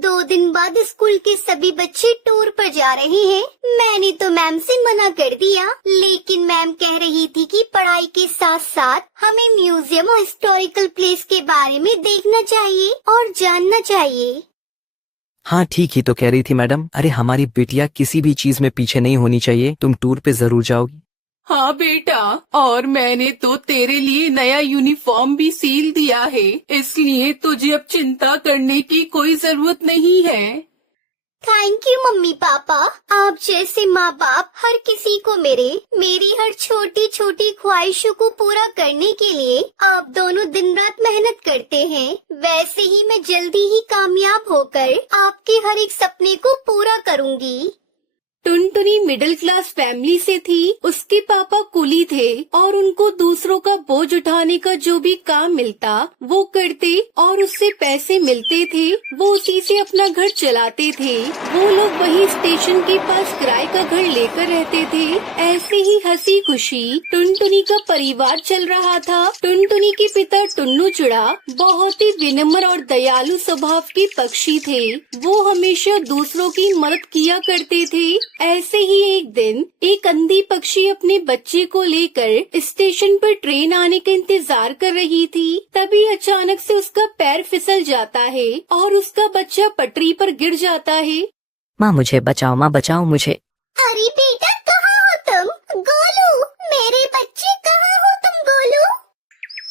2 दिन बाद स्कूल के सभी बच्चे टूर पर जा रहे हैं। मैंने तो मैम से मना कर दिया, लेकिन मैम कह रही थी कि पढ़ाई के साथ साथ हमें म्यूजियम और हिस्टोरिकल प्लेस के बारे में देखना चाहिए और जानना चाहिए। हाँ ठीक ही तो कह रही थी मैडम। अरे हमारी बिटिया किसी भी चीज में पीछे नहीं होनी चाहिए। तुम टूर पे जरूर जाओगी। हाँ बेटा, और मैंने तो तेरे लिए नया यूनिफॉर्म भी सील दिया है, इसलिए तुझे अब चिंता करने की कोई जरूरत नहीं है। Thank you mummy papa. आप जैसे माँ बाप हर किसी को मेरी हर छोटी छोटी ख्वाहिशों को पूरा करने के लिए आप दोनों दिन रात मेहनत करते हैं। वैसे ही मैं जल्दी ही कामयाब होकर आपके हर एक सपने को पूरा करूँगी। टुनटुनी मिडिल क्लास फैमिली से थी। उसके पापा कुली थे और उनको दूसरों का बोझ उठाने का जो भी काम मिलता वो करते और उससे पैसे मिलते थे। वो उसी से अपना घर चलाते थे। वो लोग वही स्टेशन के पास किराए का घर लेकर रहते थे। ऐसे ही हंसी खुशी टुनटुनी का परिवार चल रहा था। टुनटुनी के पिता टुन्नू चुड़ा बहुत ही विनम्र और दयालु स्वभाव के पक्षी थे। वो हमेशा दूसरों की मदद किया करते थे। ऐसे ही एक दिन एक अंधी पक्षी अपने बच्चे को लेकर स्टेशन पर ट्रेन आने का इंतजार कर रही थी। तभी अचानक से उसका पैर फिसल जाता है और उसका बच्चा पटरी पर गिर जाता है। माँ मुझे बचाओ, माँ बचाओ मुझे। अरे बेटा कहाँ हो तुम? गोलू, मेरे बच्चे कहाँ हो तुम गोलू?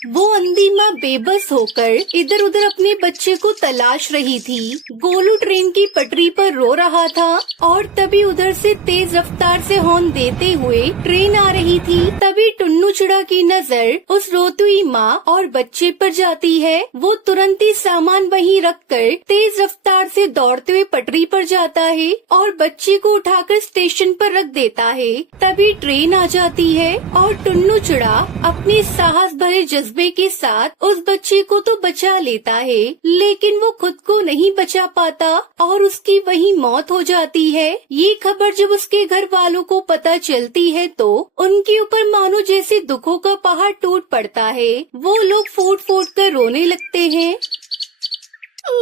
वो अंधी माँ बेबस होकर इधर उधर अपने बच्चे को तलाश रही थी। गोलू ट्रेन की पटरी पर रो रहा था और तभी उधर से तेज रफ्तार से हॉर्न देते हुए ट्रेन आ रही थी। तभी टुन्नू चुड़ा की नजर उस रोती हुई माँ और बच्चे पर जाती है। वो तुरंत ही सामान वहीं रखकर तेज रफ्तार से दौड़ते हुए पटरी पर जाता है और बच्चे को उठाकर स्टेशन पर रख देता है। तभी ट्रेन आ जाती है और टुन्नू चुड़ा अपने साहस भरे जज्बे के साथ उस बच्चे को तो बचा लेता है, लेकिन वो खुद को नहीं बचा पाता और उसकी वहीं मौत हो जाती है। ये खबर जब उसके घर वालों को पता चलती है तो उनके ऊपर मानो जैसे दुखों का पहाड़ टूट पड़ता है। वो लोग फूट फूट कर रोने लगते हैं।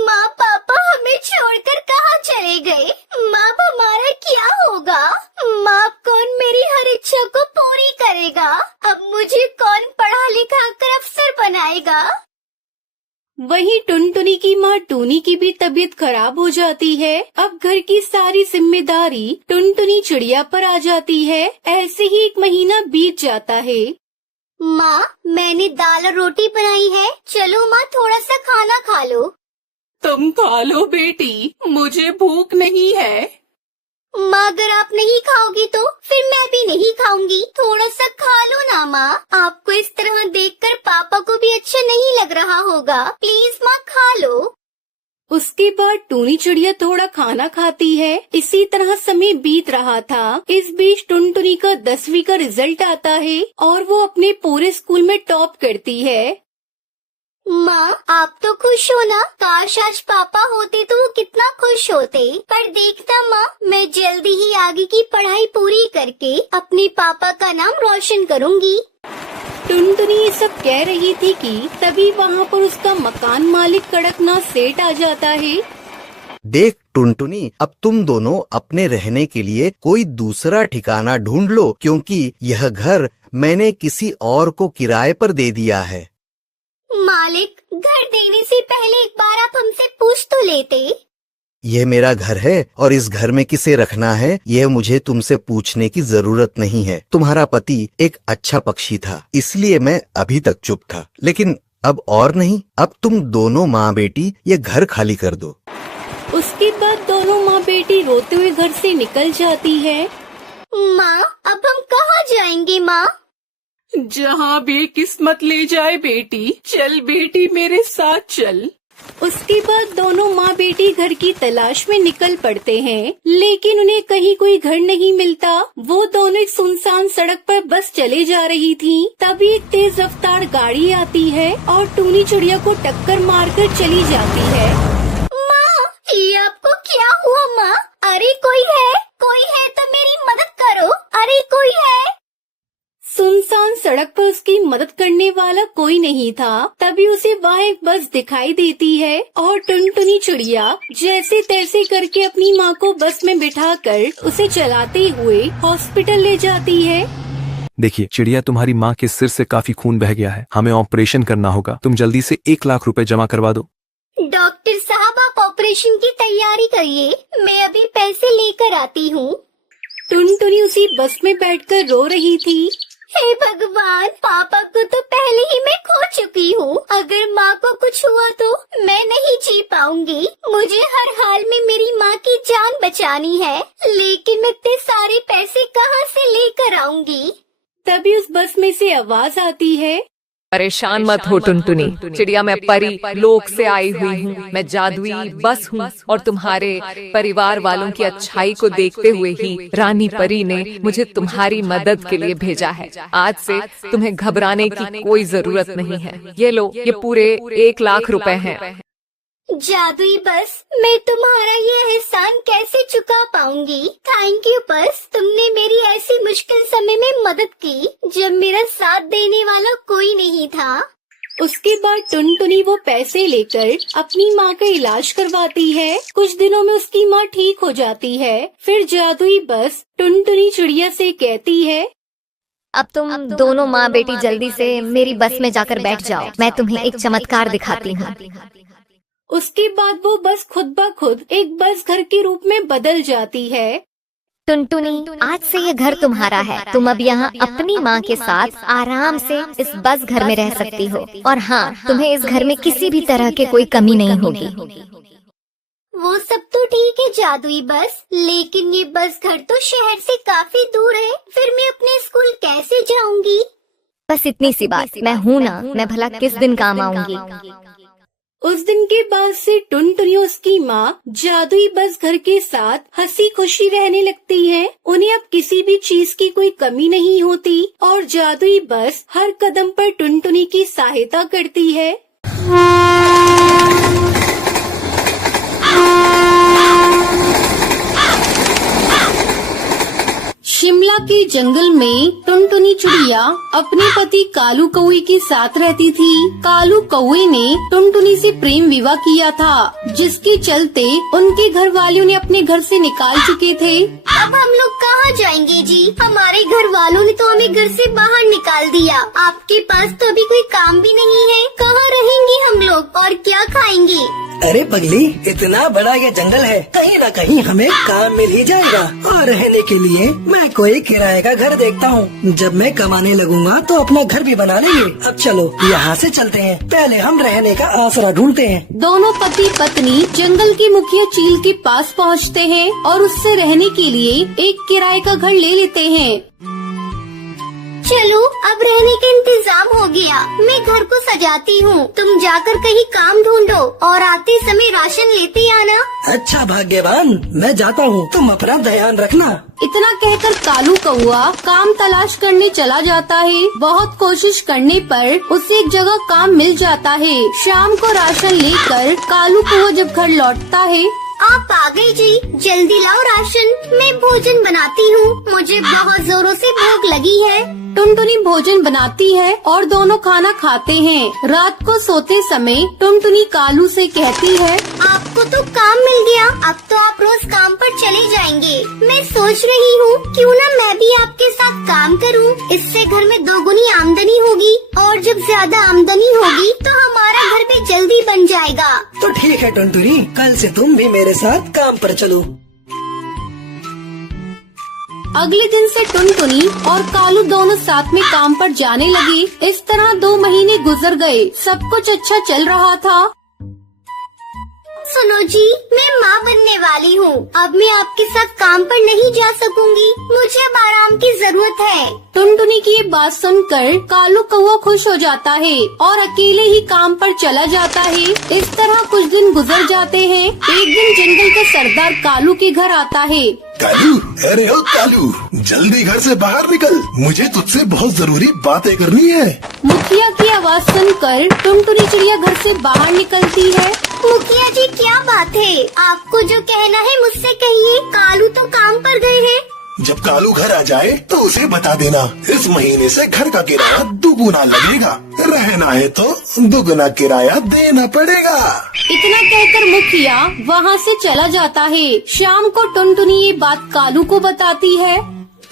माँ पापा हमें छोड़कर कहाँ चले गए? माँ हमारा क्या होगा? माँ कौन मेरी हर इच्छा को पूरी करेगा? अब मुझे कौन पढ़ा लिखा कर अफसर बनाएगा? वहीं टुनटुनी की माँ टूनी की भी तबीयत खराब हो जाती है। अब घर की सारी जिम्मेदारी टुनटुनी चिड़िया पर आ जाती है। ऐसे ही 1 महीना बीत जाता है। माँ मैंने दाल और रोटी बनाई है, चलो माँ थोड़ा सा खाना खा लो। तुम खा लो बेटी, मुझे भूख नहीं है। माँ अगर आप नहीं खाओगी तो फिर मैं भी नहीं खाऊंगी। थोड़ा सा खा लो ना माँ। आपको इस तरह देखकर पापा को भी अच्छा नहीं लग रहा होगा। प्लीज माँ खा लो। उसके बाद टूनी चिड़िया थोड़ा खाना खाती है। इसी तरह समय बीत रहा था। इस बीच टुनटुनी का 10वीं का रिजल्ट आता है और वो अपने पूरे स्कूल में टॉप करती है। माँ आप तो खुश हो ना? काश आज पापा होते तो वो कितना खुश होते। पर देखना माँ, मैं जल्दी ही आगे की पढ़ाई पूरी करके अपने पापा का नाम रोशन करूँगी। टुनटुनी ये सब कह रही थी कि तभी वहाँ पर उसका मकान मालिक कड़कनाथ सेठ आ जाता है। देख टुनटुनी, अब तुम दोनों अपने रहने के लिए कोई दूसरा ठिकाना ढूंढ लो, क्योंकि यह घर मैंने किसी और को किराए पर दे दिया है। मालिक, घर देने से पहले एक बार आप हमसे पूछ तो लेते। यह मेरा घर है और इस घर में किसे रखना है यह मुझे तुमसे पूछने की जरूरत नहीं है। तुम्हारा पति एक अच्छा पक्षी था, इसलिए मैं अभी तक चुप था, लेकिन अब और नहीं। अब तुम दोनों माँ बेटी ये घर खाली कर दो। उसके बाद दोनों माँ बेटी रोते हुए घर से निकल जाती है। माँ अब हम कहाँ जाएंगे माँ? जहाँ भी किस्मत ले जाए बेटी। चल बेटी मेरे साथ चल। उसके बाद दोनों माँ बेटी घर की तलाश में निकल पड़ते हैं, लेकिन उन्हें कहीं कोई घर नहीं मिलता। वो दोनों एक सुनसान सड़क पर बस चले जा रही थीं। तभी एक तेज रफ्तार गाड़ी आती है और टूनी चिड़िया को टक्कर मारकर चली जाती है। माँ ये आपको क्या हुआ माँ? अरे कोई है तो मेरी मदद करो। अरे कोई है। सुनसान सड़क पर उसकी मदद करने वाला कोई नहीं था। तभी उसे वहाँ एक बस दिखाई देती है और टुनटुनी चिड़िया जैसे तैसे करके अपनी माँ को बस में बिठाकर उसे चलाते हुए हॉस्पिटल ले जाती है। देखिए चिड़िया, तुम्हारी माँ के सिर से काफी खून बह गया है, हमें ऑपरेशन करना होगा, तुम जल्दी से 1 लाख रुपए जमा करवा दो। डॉक्टर साहब, आप ऑपरेशन की तैयारी करिए, मैं अभी पैसे लेकर आती हूँ। टुनटुनी उसी बस में बैठकर रो रही थी। हे भगवान, पापा को तो पहले ही मैं खो चुकी हूँ। अगर माँ को कुछ हुआ तो मैं नहीं जी पाऊंगी। मुझे हर हाल में मेरी माँ की जान बचानी है, लेकिन मैं इतने सारे पैसे कहाँ से लेकर आऊंगी? तभी उस बस में से आवाज आती है, परेशान मत हो टुनटुनी चिड़िया, मैं परी लोक से आई हुई हूँ। मैं जादुई बस हूँ और तुम्हारे परिवार वालों की अच्छाई को देखते हुए ही रानी परी ने मुझे तुम्हारी मदद के लिए भेजा है। आज से तुम्हें घबराने की कोई जरूरत नहीं है। ये लो, ये पूरे 1 लाख रुपए हैं। जादुई बस, मैं तुम्हारा ये एहसान कैसे चुका पाऊंगी? थैंक यू बस, तुमने मेरी ऐसी मुश्किल समय में मदद की जब मेरा साथ देने वाला कोई नहीं था। उसके बाद टुनटुनी वो पैसे लेकर अपनी माँ का इलाज करवाती है। कुछ दिनों में उसकी माँ ठीक हो जाती है। फिर जादुई बस टुनटुनी चिड़िया से कहती है, अब तुम दोनों माँ बेटी जल्दी से मेरी बस में जाकर बैठ जाओ, मैं तुम्हें एक चमत्कार दिखाती हूँ। उसके बाद वो बस खुद ब खुद एक बस घर के रूप में बदल जाती है। टुनटुनी, आज से ये घर तुम्हारा है। तुम अब यहाँ अपनी माँ के साथ आराम से इस बस घर में रह सकती हो। और हाँ, तुम्हें इस घर में किसी भी तरह की कोई कमी नहीं होगी। वो सब तो ठीक है जादुई बस, लेकिन ये बस घर तो शहर से काफी दूर है। फिर मैं अपने स्कूल कैसे जाऊंगी? बस इतनी सी बात, मैं हूँ ना, मैं भला किस दिन काम आऊंगी। उस दिन के बाद से टुनटुनी और उसकी माँ जादुई बस घर के साथ हंसी खुशी रहने लगती हैं। उन्हें अब किसी भी चीज की कोई कमी नहीं होती और जादुई बस हर कदम पर टुनटुनी की सहायता करती है। शिमला के जंगल में टुनटुनी चिड़िया अपने पति कालू कौवे के साथ रहती थी। कालू कौवे ने टुनटुनी से प्रेम विवाह किया था, जिसके चलते उनके घर वालों ने अपने घर से निकाल चुके थे। अब हम लोग कहाँ जाएंगे जी? हमारे घर वालों ने तो हमें घर से बाहर निकाल दिया। आपके पास तो अभी कोई काम भी नहीं है। कहाँ रहेंगे हम लोग और क्या खाएंगे? अरे पगली, इतना बड़ा ये जंगल है, कहीं न कहीं हमें काम मिल ही जाएगा। और रहने के लिए मैं कोई किराए का घर देखता हूँ। जब मैं कमाने लगूंगा तो अपना घर भी बना लेंगे। अब चलो यहाँ से चलते हैं, पहले हम रहने का आसरा ढूंढते हैं। दोनों पति पत्नी जंगल की मुखिया चील के पास पहुँचते हैं और उससे रहने के लिए एक किराए का घर ले लेते हैं। चलो, अब रहने का इंतजाम हो गया। मैं घर को सजाती हूँ, तुम जाकर कहीं काम ढूंढो और आते समय राशन लेते आना। अच्छा भाग्यवान, मैं जाता हूँ, तुम अपना ध्यान रखना। इतना कहकर कालू कौआ काम तलाश करने चला जाता है। बहुत कोशिश करने पर उसे एक जगह काम मिल जाता है। शाम को राशन लेकर कालू कौआ जब घर लौटता है, आप आ गए जी, जल्दी लाओ राशन, मैं भोजन बनाती हूँ, मुझे बहुत जोरों से भूख लगी है। टुनटुनी भोजन बनाती है और दोनों खाना खाते हैं। रात को सोते समय टुनटुनी कालू से कहती है, आपको तो काम मिल गया, अब तो आप रोज काम पर चले जाएंगे। मैं सोच रही हूँ क्यों न मैं भी आपके साथ काम करूँ, इससे घर में दोगुनी आमदनी होगी और जब ज्यादा आमदनी होगी तो हमारा घर भी जल्दी बन जाएगा। तो ठीक है टुनटुनी, कल से तुम भी मेरे साथ काम पर चलो। अगले दिन से टुनटुनी और कालू दोनों साथ में काम पर जाने लगे। इस तरह 2 महीने गुजर गए। सब कुछ अच्छा चल रहा था। सुनो जी, मैं माँ बनने वाली हूँ। अब मैं आपके साथ काम पर नहीं जा सकूंगी, मुझे अब आराम की जरूरत है। टुनटुनी की ये बात सुनकर कालू कौवा खुश हो जाता है और अकेले ही काम पर चला जाता है। इस तरह कुछ दिन गुजर जाते हैं। एक दिन जंगल का सरदार कालू के घर आता है। कालू, अरे ओ कालू, जल्दी घर से बाहर निकल, मुझे तुझसे बहुत जरूरी बातें करनी है। मुखिया की आवाज सुनकर टुनटुनी चिड़िया घर से बाहर निकलती है। मुखिया जी, क्या बात है? आपको जो कहना है मुझसे कहिए, कालू तो काम पर गए हैं। जब कालू घर आ जाए तो उसे बता देना, इस महीने से घर का किराया दुगुना लगेगा, रहना है तो दुगुना किराया देना पड़ेगा। इतना कहकर मुखिया वहाँ से चला जाता है। शाम को टुनटुनी ये बात कालू को बताती है।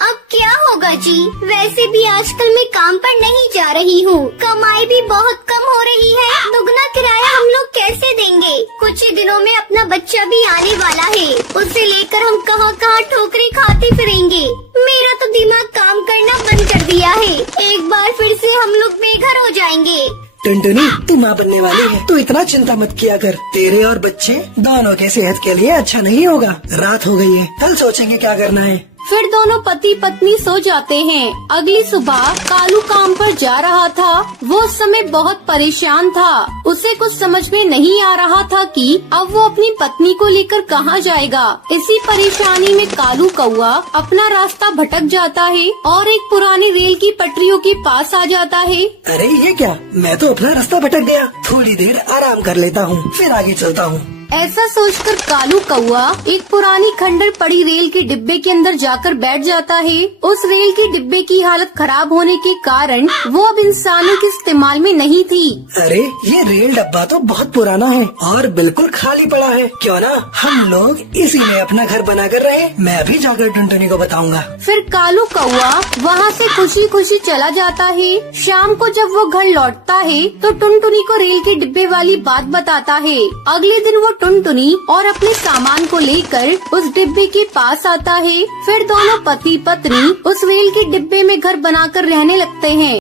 अब क्या होगा जी, वैसे भी आजकल मैं काम पर नहीं जा रही हूँ, कमाई भी बहुत कम हो रही है, दुगना किराया हम लोग कैसे देंगे? कुछ ही दिनों में अपना बच्चा भी आने वाला है, उसे लेकर हम कहाँ कहाँ ठोकरें खाते फिरेंगे। मेरा तो दिमाग काम करना बंद कर दिया है, एक बार फिर से हम लोग बेघर हो जाएंगे। टुनटुनी तू माँ बनने वाली है, तू इतना चिंता मत किया कर, तेरे और बच्चे दोनों के सेहत के लिए अच्छा नहीं होगा। रात हो गई है, कल सोचेंगे क्या करना है। फिर दोनों पति पत्नी सो जाते हैं। अगली सुबह कालू काम पर जा रहा था। वो उस समय बहुत परेशान था। उसे कुछ समझ में नहीं आ रहा था कि अब वो अपनी पत्नी को लेकर कहाँ जाएगा। इसी परेशानी में कालू कौआ अपना रास्ता भटक जाता है और एक पुरानी रेल की पटरियों के पास आ जाता है। अरे ये क्या, मैं तो अपना रास्ता भटक गया, थोड़ी देर आराम कर लेता हूँ, फिर आगे चलता हूँ। ऐसा सोचकर कालू कौआ एक पुरानी खंडर पड़ी रेल के डिब्बे के अंदर जाकर बैठ जाता है। उस रेल के डिब्बे की हालत खराब होने के कारण वो अब इंसानों के इस्तेमाल में नहीं थी। अरे ये रेल डब्बा तो बहुत पुराना है और बिल्कुल खाली पड़ा है, क्यों ना हम लोग इसी में अपना घर बना कर रहे। मैं अभी जाकर टुनटुनी को बताऊंगा। फिर कालू कौआ वहाँ से खुशी खुशी चला जाता है। शाम को जब वो घर लौटता है तो टुनटुनी को रेल के डिब्बे वाली बात बताता है। अगले दिन वो टुनटुनी और अपने सामान को लेकर उस डिब्बे के पास आता है। फिर दोनों पति पत्नी उस रेल के डिब्बे में घर बनाकर रहने लगते हैं।